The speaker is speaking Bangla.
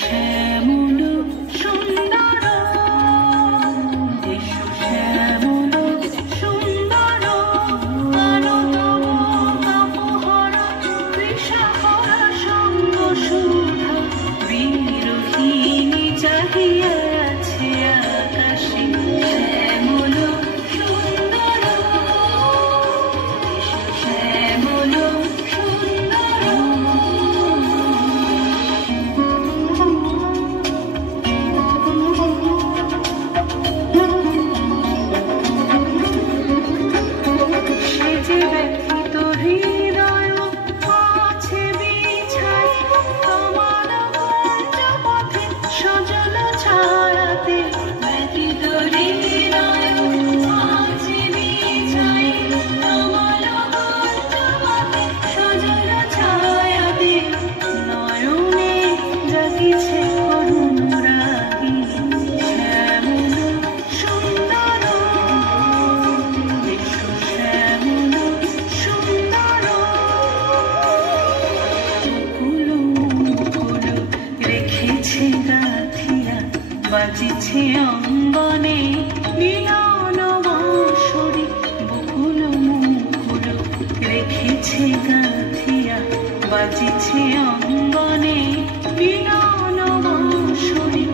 শ্যামল সুন্দর এসো শ্যামল সুন্দর আলো তব তাপহর তৃষাহর সঙ্গ সুধা বিরোহিণী চাহিয়া আছে আকাশে শ্যামল সুন্দর এসো শ্যামল বাজিছে অঙ্গনে মিলন বাঁশরি বকুল মুকুল রেখেছে গাঁথিয়া বাজিছে অঙ্গনে মিলন বাঁশরি